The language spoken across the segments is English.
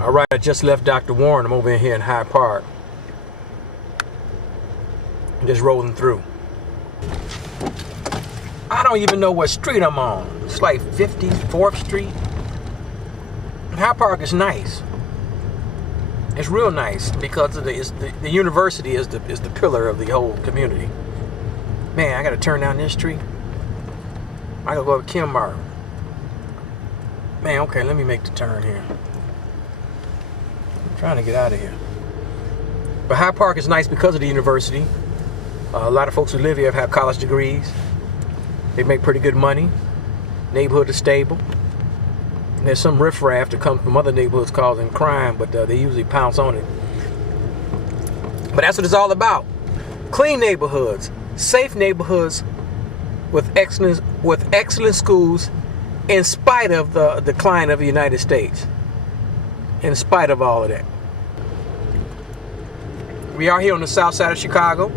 All right, I just left Dr. Warren. I'm over in here in Hyde Park. Just rolling through. I don't even know what street I'm on. It's like 54th Street. Hyde Park is nice. It's real nice because of the university is the pillar of the whole community. Man, I gotta turn down this street. I gotta go to Kim Marc. Man, okay, let me make the turn here. I'm trying to get out of here. But Hyde Park is nice because of the university. A lot of folks who live here have college degrees. They make pretty good money. Neighborhood is stable. And there's some riffraff that comes from other neighborhoods causing crime, but they usually pounce on it. But that's what it's all about. Clean neighborhoods, safe neighborhoods with excellent schools in spite of the decline of the United States. In spite of all of that. We are here on the south side of Chicago.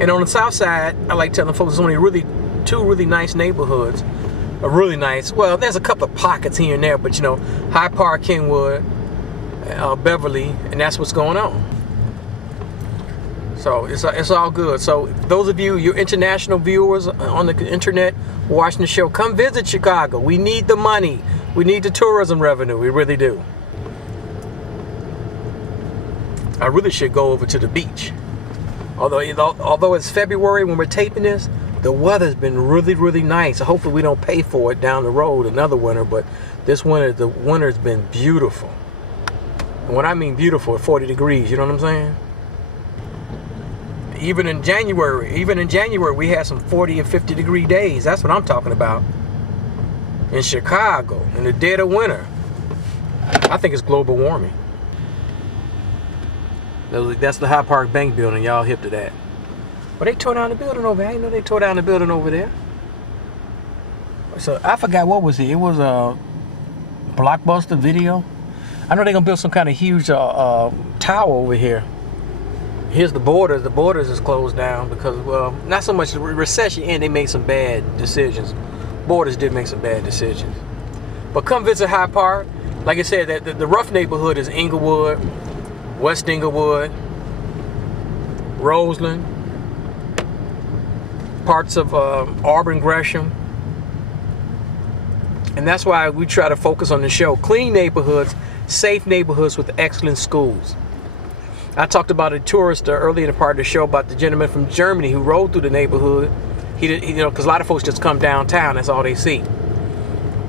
And on the south side, I like telling folks there's only two really nice neighborhoods. Really nice. Well, there's a couple of pockets here and there, but you know, Hyde Park, Kenwood, Beverly, and that's what's going on. So it's all good. So those of you international viewers on the internet watching the show, come visit Chicago. We need the money. We need the tourism revenue. We really do. I really should go over to the beach. Although it's February when we're taping this, the weather's been really, really nice. Hopefully we don't pay for it down the road another winter, but this winter, the winter's been beautiful. And when I mean beautiful, 40 degrees, you know what I'm saying? Even in January, we had some 40 and 50 degree days. That's what I'm talking about. In Chicago, in the dead of winter. I think it's global warming. That's the Hyde Park Bank building. Y'all hip to that. But they tore down the building over there. I didn't know they tore down the building over there. So I forgot what was it. It was a Blockbuster Video. I know they're gonna build some kind of huge tower over here. Here's the Borders. The Borders is closed down because, well, not so much the recession and they made some bad decisions. Borders did make some bad decisions. But come visit Hyde Park. Like I said, the rough neighborhood is Inglewood, West Inglewood, Roseland, parts of Auburn, Gresham. And that's why we try to focus on the show. Clean neighborhoods, safe neighborhoods with excellent schools. I talked about a tourist earlier in the part of the show about the gentleman from Germany who rode through the neighborhood. He did, you know, because a lot of folks just come downtown, that's all they see.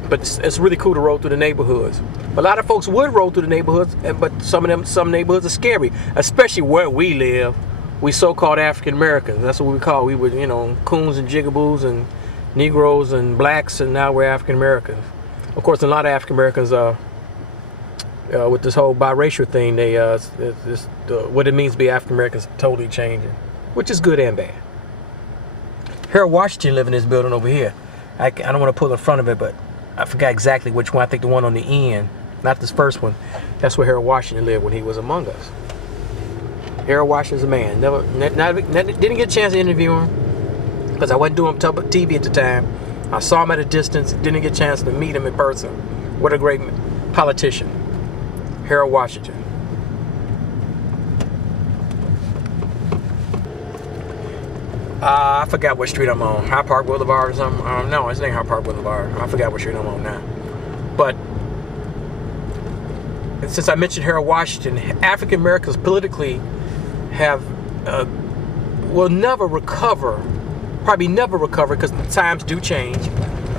But it's really cool to roll through the neighborhoods. A lot of folks would roll through the neighborhoods, but some neighborhoods are scary, especially where we live. We so-called African Americans. That's what we call. We were, you know, coons and jigaboos and Negroes and blacks, and now we're African Americans. Of course, a lot of African Americans with this whole biracial thing, what it means to be African American is totally changing, which is good and bad. Harold Washington lived in this building over here. I don't want to pull in front of it, but I forgot exactly which one. I think the one on the end, not this first one. That's where Harold Washington lived when he was among us. Harold Washington's a man. Didn't get a chance to interview him because I wasn't doing TV at the time. I saw him at a distance. Didn't get a chance to meet him in person. What a great politician, Harold Washington. I forgot what street I'm on. Hyde Park Boulevard or something. No, it's not Hyde Park Boulevard. I forgot what street I'm on now. But since I mentioned Harold Washington, African Americans politically will never recover, probably never recover, because the times do change,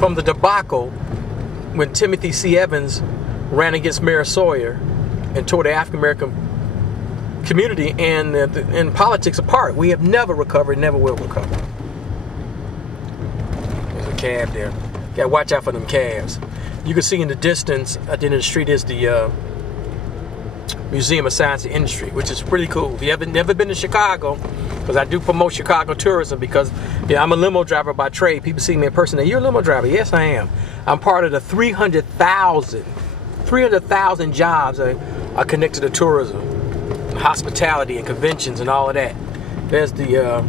from the debacle when Timothy C. Evans ran against Mayor Sawyer and tore the African American community and politics apart. We have never recovered, never will recover. There's a cab there. Gotta watch out for them cabs. You can see in the distance at the end of the street is the Museum of Science and Industry, which is pretty cool. If you haven't never been to Chicago, because I do promote Chicago tourism, because I'm a limo driver by trade. People see me in person and you're a limo driver. Yes, I am. I'm part of the 300,000 jobs are connected to tourism, hospitality and conventions and all of that. There's the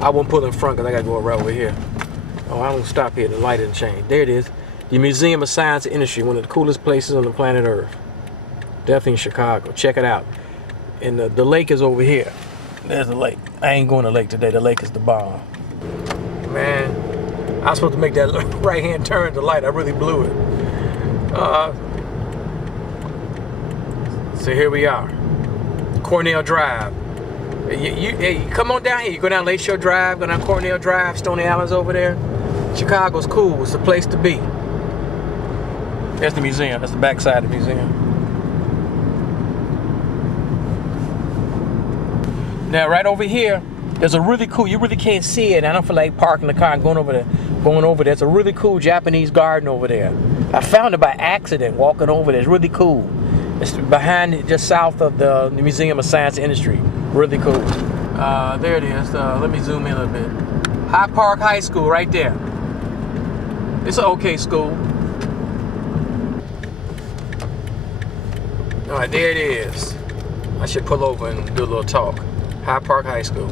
I won't pull in front because I gotta go right over here. Oh, I won't stop here. The light didn't change. There it is. The Museum of Science and Industry, one of the coolest places on the planet Earth. Definitely in Chicago. Check it out. And the lake is over here. There's the lake. I ain't going to the lake today. The lake is the bomb. Man, I was supposed to make that right-hand turn at the light. I really blew it. So here we are. Cornell Drive. You come on down here. You go down Lakeshore Drive, go down Cornell Drive, Stony Island's over there. Chicago's cool. It's the place to be. There's the museum. That's the backside of the museum. Now, right over here, there's a really cool, you really can't see it. I don't feel like parking the car and going over there. It's a really cool Japanese garden over there. I found it by accident walking over there. It's really cool. It's behind, just south of the Museum of Science and Industry. Really cool. There it is. Let me zoom in a little bit. High Park High School right there. It's an okay school. All right, there it is. I should pull over and do a little talk. High Park High School.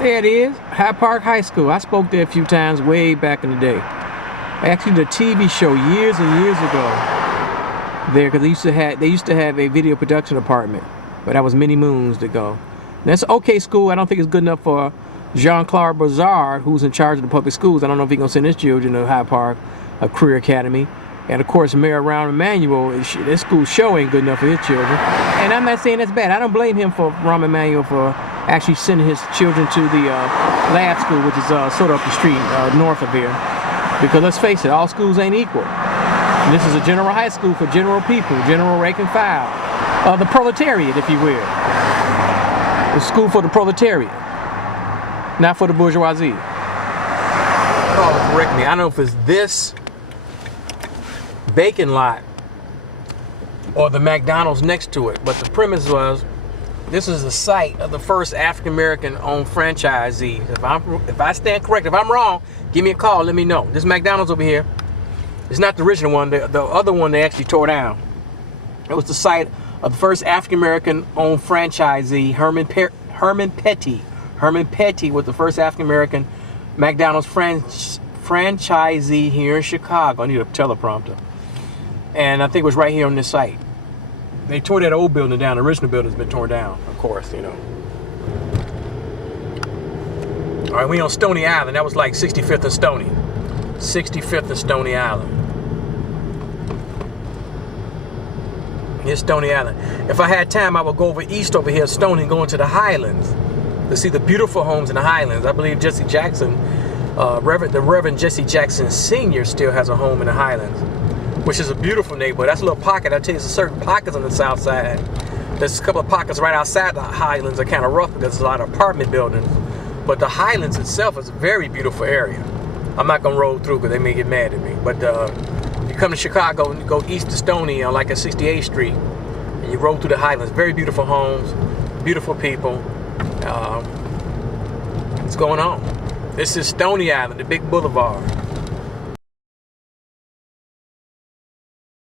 There it is, High Park High School. I spoke there a few times way back in the day. Actually, the TV show years and years ago there, because they used to have a video production department, but that was many moons ago. That's an okay school. I don't think it's good enough for Jean-Claude Brazard, who's in charge of the public schools. I don't know if he's gonna send his children to High Park, a career academy. And of course, Mayor Rahm Emanuel, this school show ain't good enough for his children. And I'm not saying that's bad. I don't blame him for Rahm Emanuel for actually sending his children to the lab school, which is sort of up the street, north of here. Because let's face it, all schools ain't equal. And this is a general high school for general people, general rank and file. The proletariat, if you will. The school for the proletariat, not for the bourgeoisie. Oh, correct me. I don't know if it's this vacant lot or the McDonald's next to it, but the premise was this is the site of the first African-American owned franchisee. If I stand correct, if I'm wrong, give me a call, let me know. This McDonald's over here, it's not the original one, the other one they actually tore down. It was the site of the first African-American owned franchisee, Herman Petty. Herman Petty was the first African-American McDonald's franchisee here in Chicago. I need a teleprompter. And I think it was right here on this site. They tore that old building down. The original building's been torn down, of course, you know. All right, we on Stony Island. That was like 65th and Stony. 65th and Stony Island. Here's Stony Island. If I had time, I would go over east over here, Stony, and go into the Highlands to see the beautiful homes in the Highlands. I believe Jesse Jackson, the Reverend Jesse Jackson Sr. still has a home in the Highlands, which is a beautiful neighborhood. That's a little pocket. I tell you, there's certain pockets on the south side. There's a couple of pockets right outside the Highlands that are kind of rough because there's a lot of apartment buildings. But the Highlands itself is a very beautiful area. I'm not gonna roll through because they may get mad at me. But you come to Chicago and you go east to Stony on like at 68th Street, and you roll through the Highlands. Very beautiful homes, beautiful people. What's going on? This is Stony Island, the big boulevard.